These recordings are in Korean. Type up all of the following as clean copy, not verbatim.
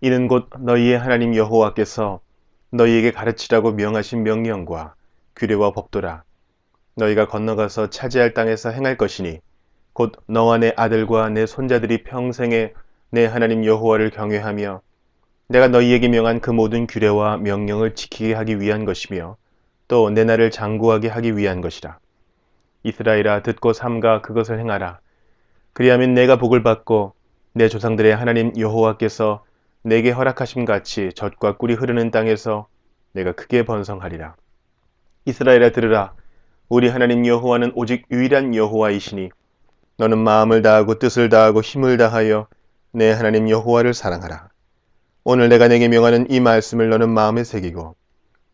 이는 곧 너희의 하나님 여호와께서 너희에게 가르치라고 명하신 명령과 규례와 법도라. 너희가 건너가서 차지할 땅에서 행할 것이니 곧 너와 내 아들과 내 손자들이 평생에 내 하나님 여호와를 경외하며 내가 너희에게 명한 그 모든 규례와 명령을 지키게 하기 위한 것이며 또 내 날을 장구하게 하기 위한 것이라. 이스라엘아, 듣고 삼가 그것을 행하라. 그리하면 내가 복을 받고 내 조상들의 하나님 여호와께서 내게 허락하심 같이 젖과 꿀이 흐르는 땅에서 내가 크게 번성하리라. 이스라엘아, 들으라. 우리 하나님 여호와는 오직 유일한 여호와이시니 너는 마음을 다하고 뜻을 다하고 힘을 다하여 내 하나님 여호와를 사랑하라. 오늘 내가 내게 명하는 이 말씀을 너는 마음에 새기고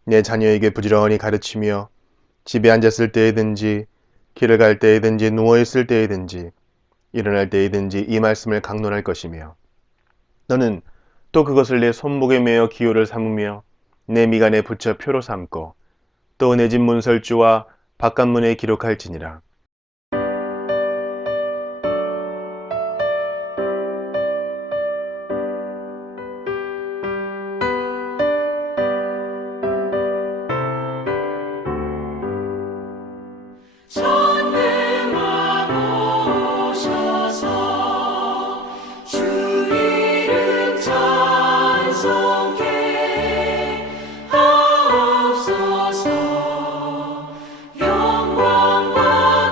내 자녀에게 부지런히 가르치며 집에 앉았을 때에든지 길을 갈 때에든지 누워있을 때에든지 일어날 때에든지 이 말씀을 강론할 것이며 너는 또 그것을 내 손목에 매어 기호를 삼으며 내 미간에 붙여 표로 삼고 또 내 집 문설주와 바깥문에 기록할지니라. 전능왕 오셔서 주 이름 찬송케 하옵소서. 영광과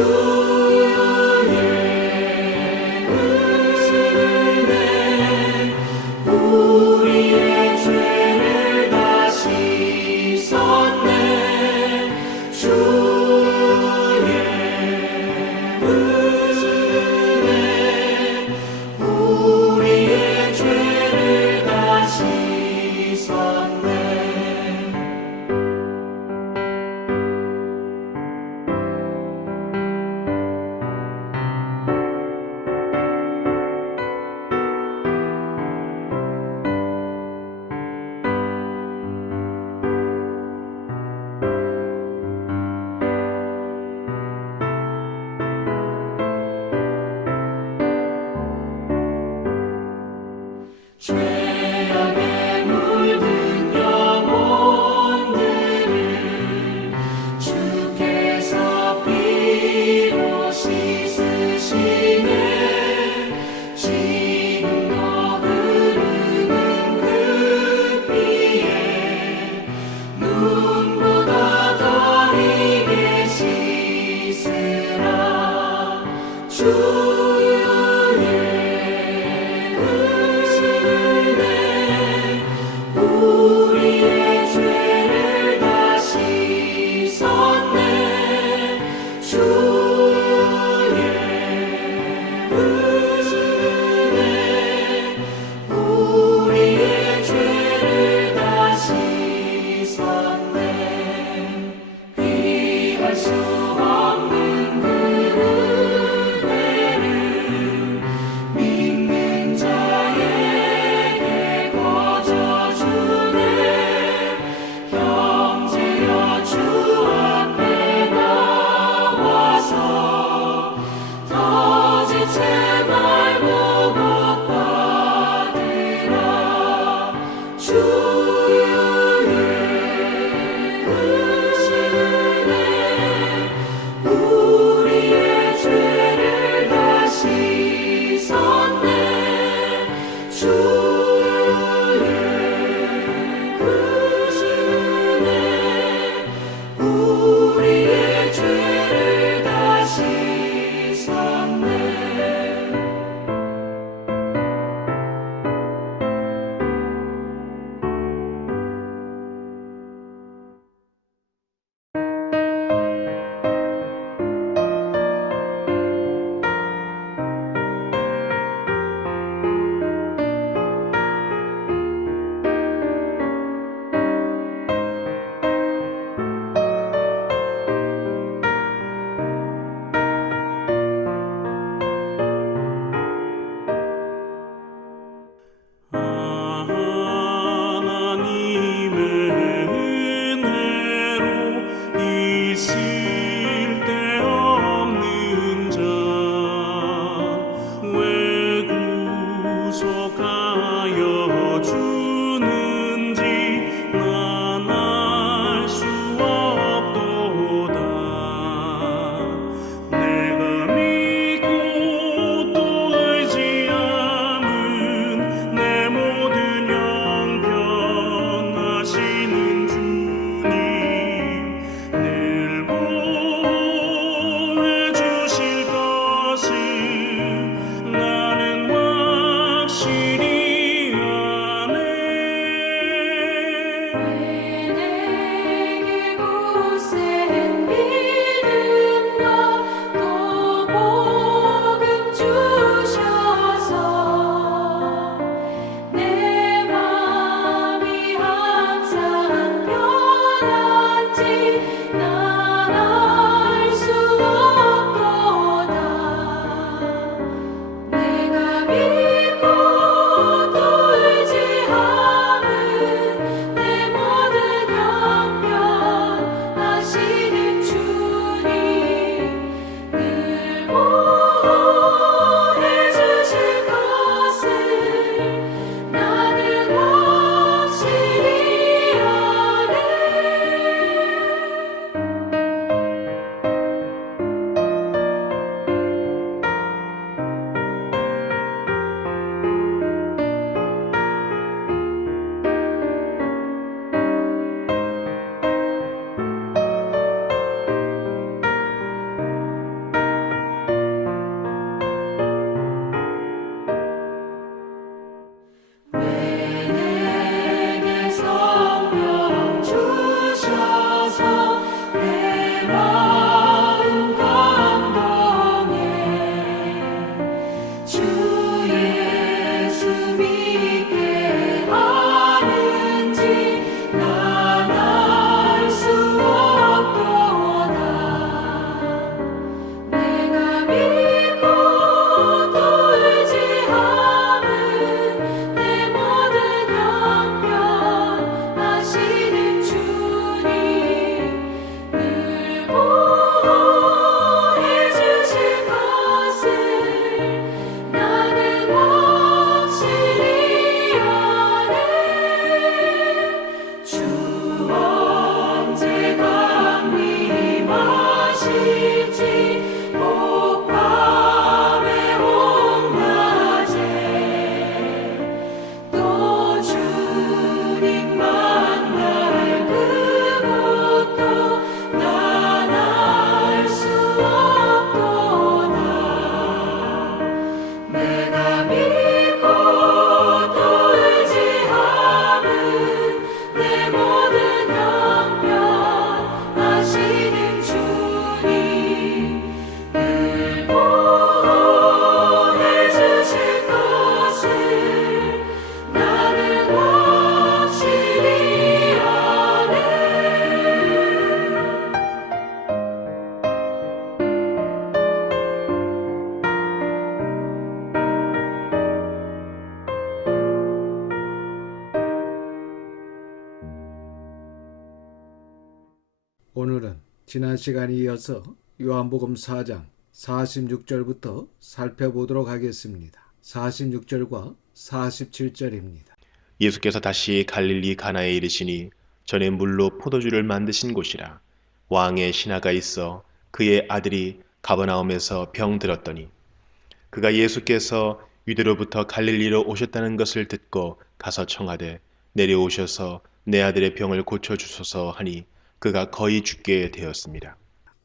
은혜 우리의 죄를 다 씻었네 주의 은혜 우리의 죄를 다 씻었네 죄악에 물든 영혼들을 주께서 피로 씻으시네 지금도 흐르는 그 피에 눈보다 더 희게 씻으라 주의 은혜 우리의 죄를 다 씻었네 주의 은혜 우리의 죄를 다 씻었네 피할 수 없는 그 은혜를 믿는 자에게 거저주네 형제여 주 앞에 나와서 더 지체 말고 복 받으라 주의 은혜 우리의 죄를 다 씻었네 주의 은혜 우리의 죄를 다 씻었네. 오늘은 지난 시간에 이어서 요한복음 4장 46절부터 살펴보도록 하겠습니다. 46절과 47절입니다. 예수께서 다시 갈릴리 가나에 이르시니 전에 물로 포도주를 만드신 곳이라. 왕의 신하가 있어 그의 아들이 가버나움에서 병들었더니 그가 예수께서 유대로부터 갈릴리로 오셨다는 것을 듣고 가서 청하되 내려오셔서 내 아들의 병을 고쳐주소서 하니 그가 거의 죽게 되었습니다.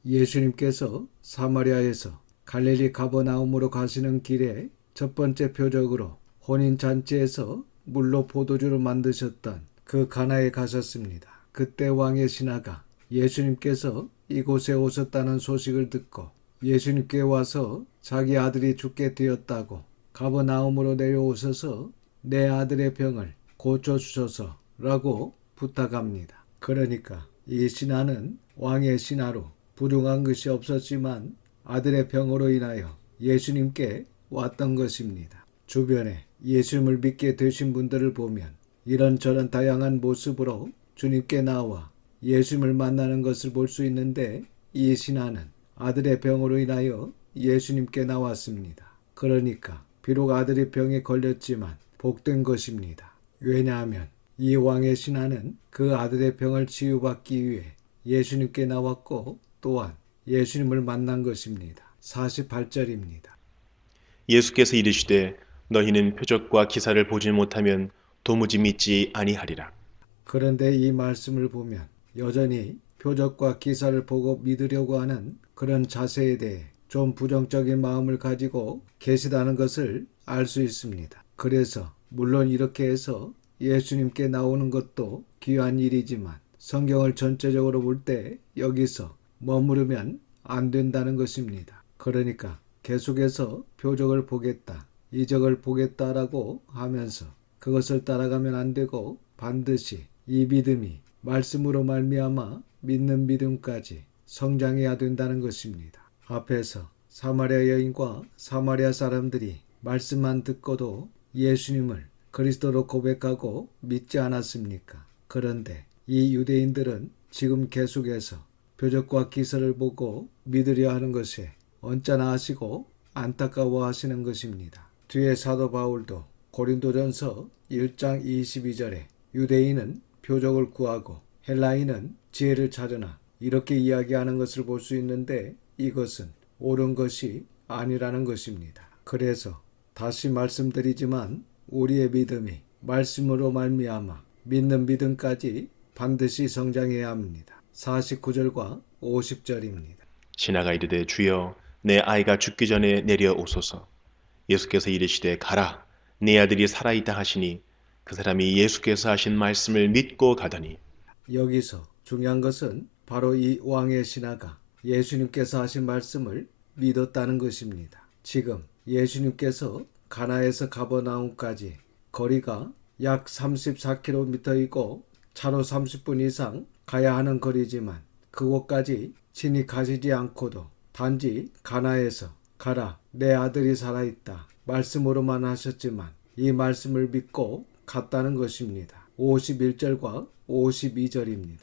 예수님께서 사마리아에서 갈릴리 가버나움으로 가시는 길에 첫 번째 표적으로 혼인잔치에서 물로 포도주를 만드셨던 그 가나에 가셨습니다. 그때 왕의 신하가 예수님께서 이곳에 오셨다는 소식을 듣고 예수님께 와서 자기 아들이 죽게 되었다고 가버나움으로 내려오셔서 내 아들의 병을 고쳐주소서라고 부탁합니다. 그러니까 이 신하는 왕의 신하로 부정한 것이 없었지만 아들의 병으로 인하여 예수님께 왔던 것입니다. 주변에 예수님을 믿게 되신 분들을 보면 이런저런 다양한 모습으로 주님께 나와 예수님을 만나는 것을 볼 수 있는데 이 신하는 아들의 병으로 인하여 예수님께 나왔습니다. 그러니까 비록 아들이 병에 걸렸지만 복된 것입니다. 왜냐하면 이 왕의 신하는 그 아들의 병을 치유받기 위해 예수님께 나왔고 또한 예수님을 만난 것입니다. 48절입니다. 예수께서 이르시되 너희는 표적과 기사를 보지 못하면 도무지 믿지 아니하리라. 그런데 이 말씀을 보면 여전히 표적과 기사를 보고 믿으려고 하는 그런 자세에 대해 좀 부정적인 마음을 가지고 계시다는 것을 알 수 있습니다. 그래서 물론 이렇게 해서 예수님께 나오는 것도 귀한 일이지만 성경을 전체적으로 볼 때 여기서 머무르면 안 된다는 것입니다. 그러니까 계속해서 표적을 보겠다, 이적을 보겠다라고 하면서 그것을 따라가면 안 되고 반드시 이 믿음이 말씀으로 말미암아 믿는 믿음까지 성장해야 된다는 것입니다. 앞에서 사마리아 여인과 사마리아 사람들이 말씀만 듣고도 예수님을 그리스도로 고백하고 믿지 않았습니까? 그런데 이 유대인들은 지금 계속해서 표적과 기사를 보고 믿으려 하는 것에 언짢아 하시고 안타까워 하시는 것입니다. 뒤에 사도 바울도 고린도전서 1장 22절에 유대인은 표적을 구하고 헬라인은 지혜를 찾으나 이렇게 이야기하는 것을 볼 수 있는데 이것은 옳은 것이 아니라는 것입니다. 그래서 다시 말씀드리지만 우리의 믿음이 말씀으로 말미암아 믿는 믿음까지 반드시 성장해야 합니다. 49절과 50절입니다. 신하가 이르되 주여 내 아이가 죽기 전에 내려오소서. 예수께서 이르시되 가라 네 아들이 살아있다 하시니 그 사람이 예수께서 하신 말씀을 믿고 가더니. 여기서 중요한 것은 바로 이 왕의 신하가 예수님께서 하신 말씀을 믿었다는 것입니다. 지금 예수님께서 가나에서 가버나움까지 거리가 약 34km이고 차로 30분 이상 가야 하는 거리지만 그곳까지 친히 가시지 않고도 단지 가나에서 가라 내 아들이 살아있다 말씀으로만 하셨지만 이 말씀을 믿고 갔다는 것입니다. 51절과 52절입니다.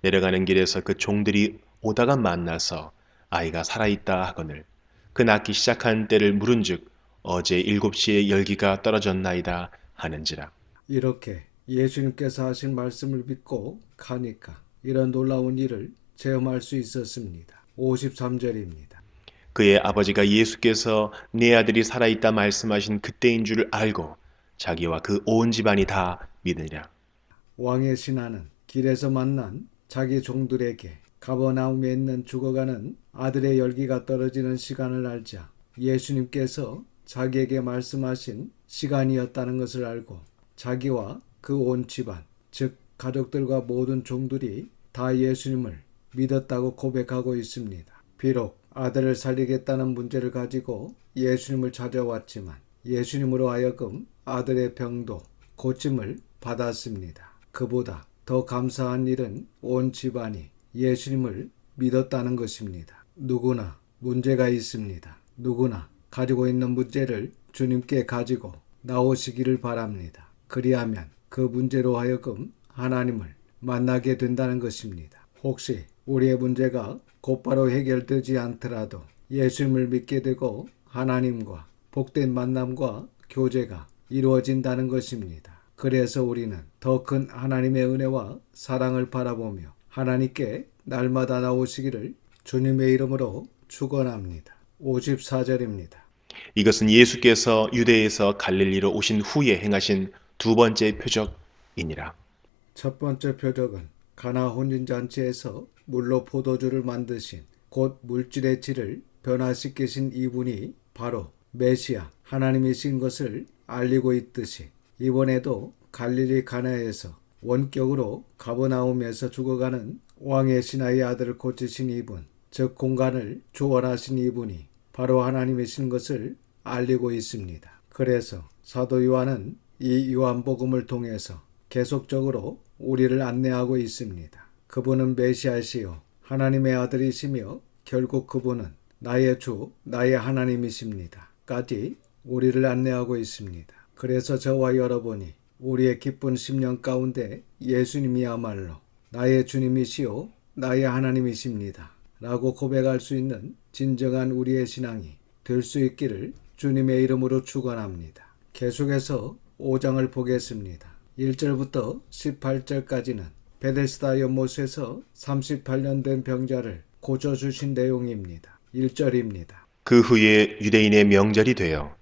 내려가는 길에서 그 종들이 오다가 만나서 아이가 살아있다 하거늘 그 낳기 시작한 때를 물은즉 어제 7시에 열기가 떨어졌나이다 하는지라. 이렇게 예수님께서 하신 말씀을 믿고 가니까 이런 놀라운 일을 체험할 수 있었습니다. 53절입니다. 그의 아버지가 예수께서 네 아들이 살아있다 말씀하신 그때인 줄 알고 자기와 그 온 집안이 다 믿으리라. 왕의 신하는 길에서 만난 자기 종들에게 가버나움에 있는 죽어가는 아들의 열기가 떨어지는 시간을 알자 예수님께서 자기에게 말씀하신 시간이었다는 것을 알고 자기와 그 온 집안, 즉 가족들과 모든 종들이 다 예수님을 믿었다고 고백하고 있습니다. 비록 아들을 살리겠다는 문제를 가지고 예수님을 찾아왔지만 예수님으로 하여금 아들의 병도 고침을 받았습니다. 그보다 더 감사한 일은 온 집안이 예수님을 믿었다는 것입니다. 누구나 문제가 있습니다. 누구나 가지고 있는 문제를 주님께 가지고 나오시기를 바랍니다. 그리하면 그 문제로 하여금 하나님을 만나게 된다는 것입니다. 혹시 우리의 문제가 곧바로 해결되지 않더라도 예수님을 믿게 되고 하나님과 복된 만남과 교제가 이루어진다는 것입니다. 그래서 우리는 더 큰 하나님의 은혜와 사랑을 바라보며 하나님께 날마다 나오시기를 주님의 이름으로 축원합니다. 54절입니다. 이것은 예수께서 유대에서 갈릴리로 오신 후에 행하신 두 번째 표적이니라. 첫 번째 표적은 가나 혼인잔치에서 물로 포도주를 만드신 곧 물질의 질을 변화시키신 이분이 바로 메시아 하나님이신 것을 알리고 있듯이 이번에도 갈릴리 가나에서 원격으로 가버나움에서 죽어가는 왕의 신하의 아들을 고치신 이분, 즉 공간을 초월하신 이분이 바로 하나님이신 것을 알리고 있습니다. 그래서 사도 요한은 이 요한복음을 통해서 계속적으로 우리를 안내하고 있습니다. 그분은 메시아시요 하나님의 아들이시며 결국 그분은 나의 주, 나의 하나님이십니다. 까지 우리를 안내하고 있습니다. 그래서 저와 여러분이 우리의 기쁜 심령 가운데 예수님이야말로 나의 주님이시요 나의 하나님이십니다. 라고 고백할 수 있는 진정한 우리의 신앙이 될 수 있기를 주님의 이름으로 축원합니다. 계속해서 5장을 보겠습니다. 1절부터 18절까지는 베데스다 연못에서 38년 된 병자를 고쳐주신 내용입니다. 1절입니다. 그 후에 유대인의 명절이 되어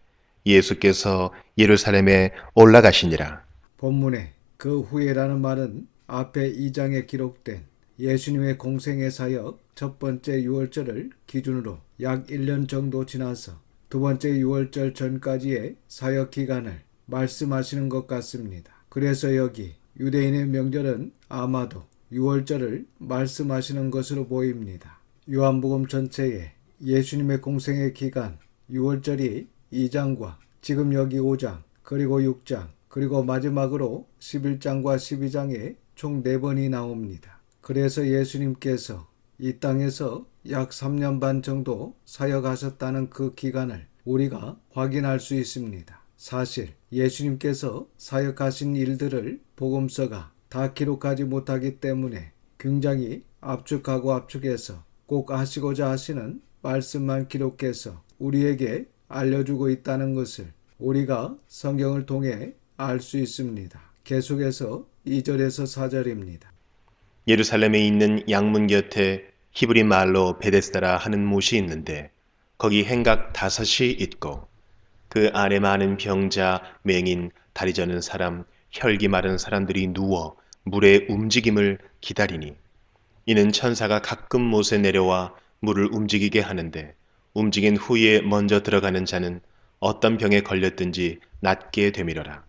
예수께서 예루살렘에 올라가시니라. 본문에 그 후에라는 말은 앞에 2장에 기록된 예수님의 공생의 사역 첫 번째 유월절을 기준으로 약 1년 정도 지나서 두 번째 유월절 전까지의 사역 기간을 말씀하시는 것 같습니다. 그래서 여기 유대인의 명절은 아마도 유월절을 말씀하시는 것으로 보입니다. 요한복음 전체에 예수님의 공생의 기간 유월절이 2장과 지금 여기 5장 그리고 6장 그리고 마지막으로 11장과 12장에 총 4번이 나옵니다. 그래서 예수님께서 이 땅에서 약 3년 반 정도 사역하셨다는 그 기간을 우리가 확인할 수 있습니다. 사실 예수님께서 사역하신 일들을 복음서가 다 기록하지 못하기 때문에 굉장히 압축해서 꼭 하시고자 하시는 말씀만 기록해서 우리에게 알려주고 있다는 것을 우리가 성경을 통해 알 수 있습니다. 계속해서 2절에서 4절입니다. 예루살렘에 있는 양문 곁에 히브리 말로 베데스다라 하는 못이 있는데 거기 행각 5이 있고 그 안에 많은 병자, 맹인, 다리 저는 사람, 혈기 마른 사람들이 누워 물의 움직임을 기다리니 이는 천사가 가끔 못에 내려와 물을 움직이게 하는데 움직인 후에 먼저 들어가는 자는 어떤 병에 걸렸든지 낫게 되밀어라.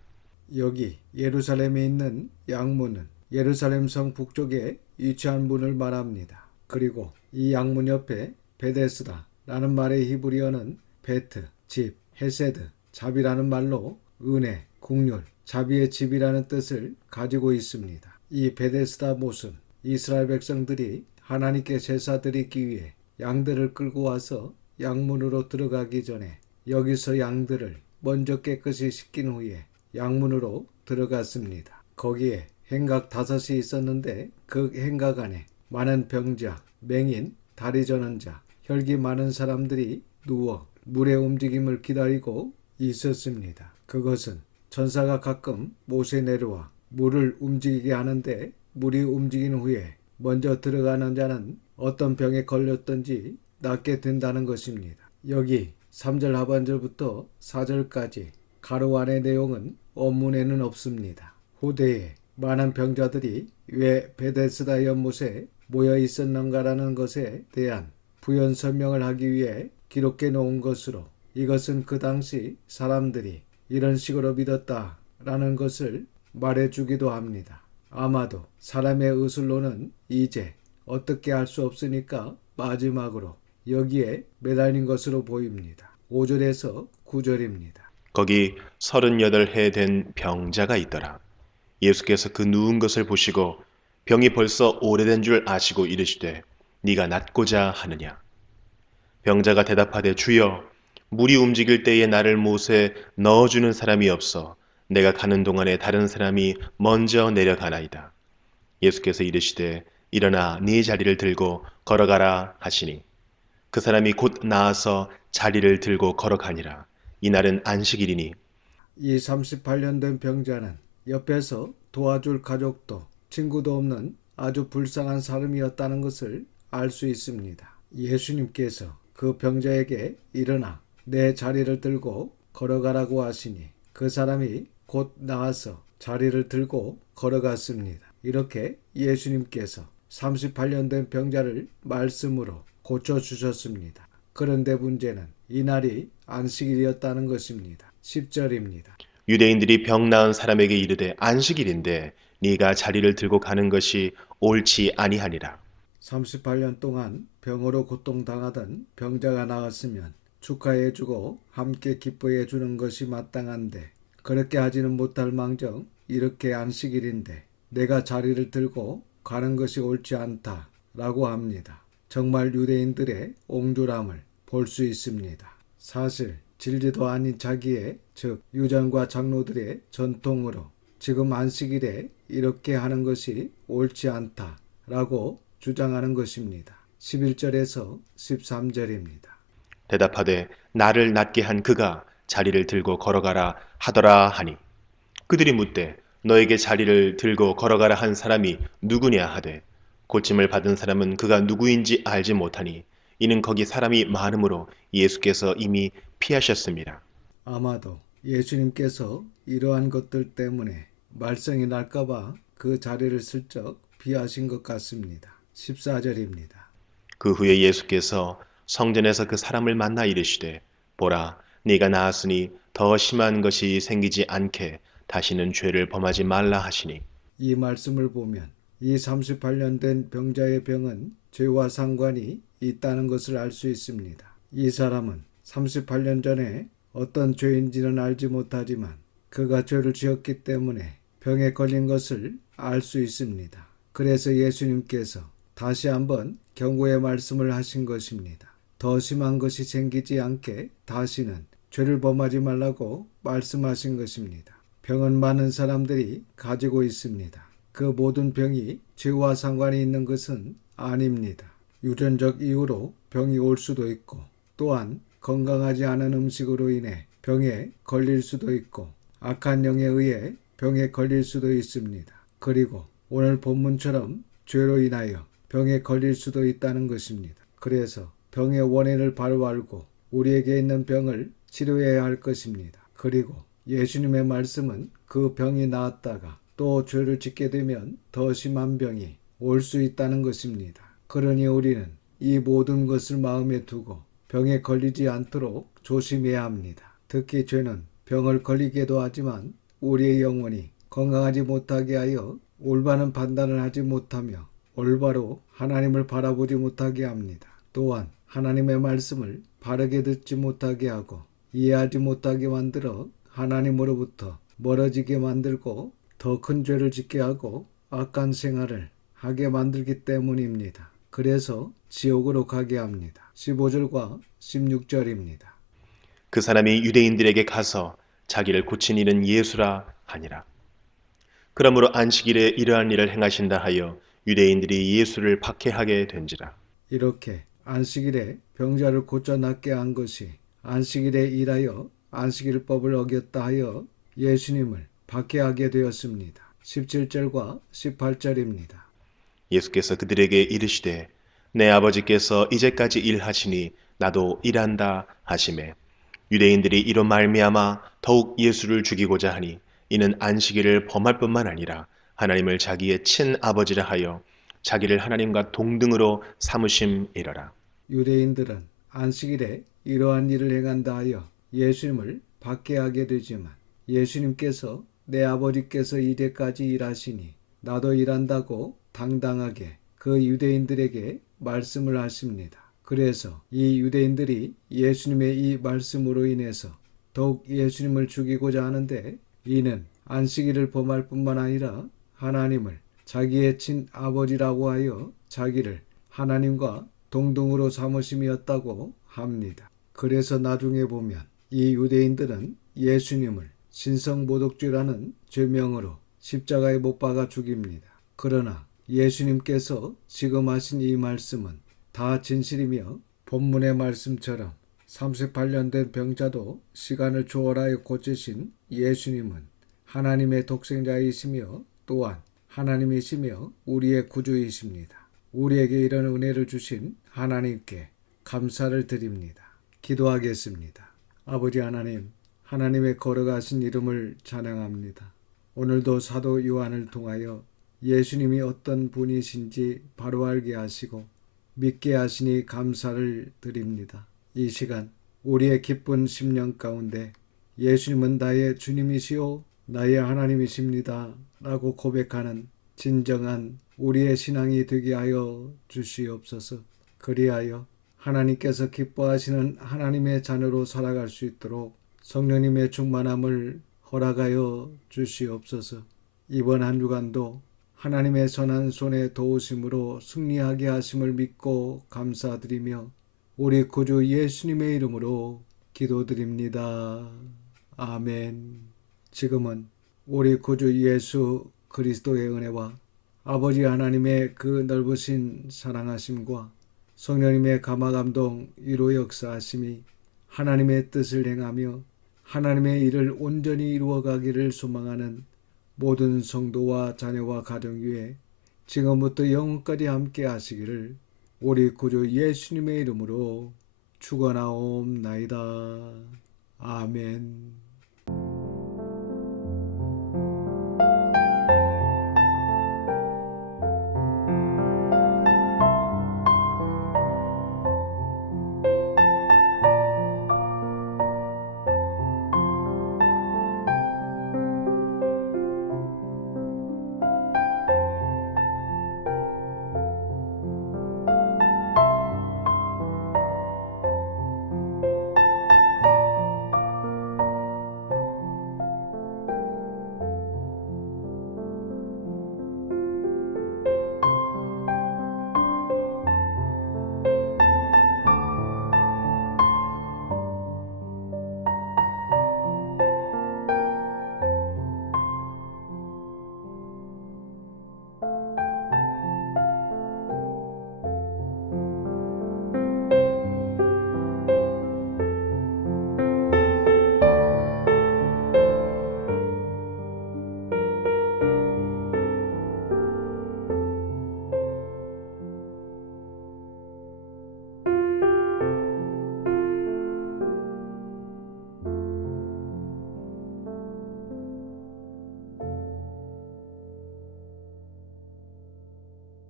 여기 예루살렘에 있는 양문은 예루살렘 성 북쪽에 위치한 문을 말합니다. 그리고 이 양문 옆에 베데스다라는 말의 히브리어는 베트, 집, 헤세드, 잡이라는 말로 은혜, 국률, 자비의 집이라는 뜻을 가지고 있습니다. 이 베데스다 못은 이스라엘 백성들이 하나님께 제사 드리기 위해 양들을 끌고 와서 양문으로 들어가기 전에 여기서 양들을 먼저 깨끗이 씻긴 후에 양문으로 들어갔습니다. 거기에 행각 5이 있었는데 그 행각 안에 많은 병자, 맹인, 다리 저는 자, 혈기 많은 사람들이 누워 물의 움직임을 기다리고 있었습니다. 그것은 천사가 가끔 못에 내려와 물을 움직이게 하는데 물이 움직인 후에 먼저 들어가는 자는 어떤 병에 걸렸든지 낫게 된다는 것입니다. 여기 3절 하반절부터 4절까지 가로 안의 내용은 원문에는 없습니다. 후대에 많은 병자들이 왜 베데스다 연못에 모여 있었는가라는 것에 대한 부연 설명을 하기 위해 기록해 놓은 것으로 이것은 그 당시 사람들이 이런 식으로 믿었다라는 것을 말해주기도 합니다. 아마도 사람의 의술로는 이제 어떻게 할 수 없으니까 마지막으로 여기에 매달린 것으로 보입니다. 5절에서 9절입니다. 거기 38해 된 병자가 있더라. 예수께서 그 누운 것을 보시고 병이 벌써 오래된 줄 아시고 이르시되 네가 낫고자 하느냐. 병자가 대답하되 주여 물이 움직일 때에 나를 못에 넣어주는 사람이 없어 내가 가는 동안에 다른 사람이 먼저 내려가나이다. 예수께서 이르시되 일어나 네 자리를 들고 걸어가라 하시니 그 사람이 곧 나아서 자리를 들고 걸어가니라. 이날은 안식일이니 이 38년 된 병자는 옆에서 도와줄 가족도 친구도 없는 아주 불쌍한 사람이었다는 것을 알 수 있습니다. 예수님께서 그 병자에게 일어나 내 자리를 들고 걸어가라고 하시니 그 사람이 곧 나아서 자리를 들고 걸어갔습니다. 이렇게 예수님께서 38년 된 병자를 말씀으로 고쳐주셨습니다. 그런데 문제는 이날이 안식일이었다는 것입니다. 10절입니다. 유대인들이 병 나은 사람에게 이르되 안식일인데 네가 자리를 들고 가는 것이 옳지 아니하니라. 38년 동안 병으로 고통당하던 병자가 나았으면 축하해주고 함께 기뻐해 주는 것이 마땅한데 그렇게 하지는 못할 망정 이렇게 안식일인데 내가 자리를 들고 가는 것이 옳지 않다라고 합니다. 정말 유대인들의 옹졸함을 볼 수 있습니다. 사실 진리도 아닌 자기의 즉 유전과 장로들의 전통으로 지금 안식일에 이렇게 하는 것이 옳지 않다라고 주장하는 것입니다. 11절에서 13절입니다. 대답하되 나를 낫게 한 그가 자리를 들고 걸어가라 하더라 하니 그들이 묻되 너에게 자리를 들고 걸어가라 한 사람이 누구냐 하되 고침을 받은 사람은 그가 누구인지 알지 못하니 이는 거기 사람이 많음으로 예수께서 이미 피하셨습니다. 아마도 예수님께서 이러한 것들 때문에 말썽이 날까봐 그 자리를 슬쩍 비하신 것 같습니다. 14절입니다. 그 후에 예수께서 성전에서 그 사람을 만나 이르시되 보라 네가 나았으니 더 심한 것이 생기지 않게 다시는 죄를 범하지 말라 하시니 이 말씀을 보면 이 38년 된 병자의 병은 죄와 상관이 있다는 것을 알 수 있습니다. 이 사람은 38년 전에 어떤 죄인지는 알지 못하지만 그가 죄를 지었기 때문에 병에 걸린 것을 알 수 있습니다. 그래서 예수님께서 다시 한번 경고의 말씀을 하신 것입니다. 더 심한 것이 생기지 않게 다시는 죄를 범하지 말라고 말씀하신 것입니다. 병은 많은 사람들이 가지고 있습니다. 그 모든 병이 죄와 상관이 있는 것은 아닙니다. 유전적 이유로 병이 올 수도 있고 또한 건강하지 않은 음식으로 인해 병에 걸릴 수도 있고 악한 영에 의해 병에 걸릴 수도 있습니다. 그리고 오늘 본문처럼 죄로 인하여 병에 걸릴 수도 있다는 것입니다. 그래서 병의 원인을 바로 알고 우리에게 있는 병을 치료해야 할 것입니다. 그리고 예수님의 말씀은 그 병이 나았다가 또 죄를 짓게 되면 더 심한 병이 올 수 있다는 것입니다. 그러니 우리는 이 모든 것을 마음에 두고 병에 걸리지 않도록 조심해야 합니다. 특히 죄는 병을 걸리게도 하지만 우리의 영혼이 건강하지 못하게 하여 올바른 판단을 하지 못하며 올바로 하나님을 바라보지 못하게 합니다. 또한 하나님의 말씀을 바르게 듣지 못하게 하고 이해하지 못하게 만들어 하나님으로부터 멀어지게 만들고 더 큰 죄를 짓게 하고 악한 생활을 하게 만들기 때문입니다. 그래서 지옥으로 가게 합니다. 15절과 16절입니다. 그 사람이 유대인들에게 가서 자기를 고친 이는 예수라 하니라. 그러므로 안식일에 이러한 일을 행하신다 하여 유대인들이 예수를 박해하게 된지라. 이렇게 안식일에 병자를 고쳐 낫게 한 것이 안식일에 일하여 안식일법을 어겼다 하여 예수님을 박해하게 되었습니다. 17절과 18절입니다. 예수께서 그들에게 이르시되 내 아버지께서 이제까지 일하시니 나도 일한다 하시매 유대인들이 이로 말미암아 더욱 예수를 죽이고자 하니 이는 안식일을 범할 뿐만 아니라 하나님을 자기의 친아버지라 하여 자기를 하나님과 동등으로 삼으심이러라. 유대인들은 안식일에 이러한 일을 행한다 하여 예수님을 박해하게 되지만 예수님께서 내 아버지께서 이제까지 일하시니 나도 일한다고 당당하게 그 유대인들에게 말씀을 하십니다. 그래서 이 유대인들이 예수님의 이 말씀으로 인해서 더욱 예수님을 죽이고자 하는데 이는 안식일을 범할 뿐만 아니라 하나님을 자기의 친아버지라고 하여 자기를 하나님과 동등으로 삼으심이었다고 합니다. 그래서 나중에 보면 이 유대인들은 예수님을 신성모독죄라는 죄명으로 십자가에 못 박아 죽입니다. 그러나 예수님께서 지금 하신 이 말씀은 다 진실이며 본문의 말씀처럼 38년 된 병자도 시간을 초월하여 고치신 예수님은 하나님의 독생자이시며 또한 하나님이시며 우리의 구주이십니다. 우리에게 이런 은혜를 주신 하나님께 감사를 드립니다. 기도하겠습니다. 아버지 하나님, 하나님의 거룩하신 이름을 찬양합니다. 오늘도 사도 요한을 통하여 예수님이 어떤 분이신지 바로 알게 하시고 믿게 하시니 감사를 드립니다. 이 시간 우리의 기쁜 심령 가운데 예수님은 나의 주님이시요 나의 하나님이십니다 라고 고백하는 진정한 우리의 신앙이 되게 하여 주시옵소서. 그리하여 하나님께서 기뻐하시는 하나님의 자녀로 살아갈 수 있도록 성령님의 충만함을 허락하여 주시옵소서. 이번 한 주간도 하나님의 선한 손의 도우심으로 승리하게 하심을 믿고 감사드리며 우리 구주 예수님의 이름으로 기도드립니다. 아멘. 지금은 우리 구주 예수 그리스도의 은혜와 아버지 하나님의 그 넓으신 사랑하심과 성령님의 감화감동 위로 역사하심이 하나님의 뜻을 행하며 하나님의 일을 온전히 이루어가기를 소망하는 모든 성도와 자녀와 가정 위에 지금부터 영원까지 함께 하시기를 우리 구주 예수님의 이름으로 축원하옵나이다. 아멘.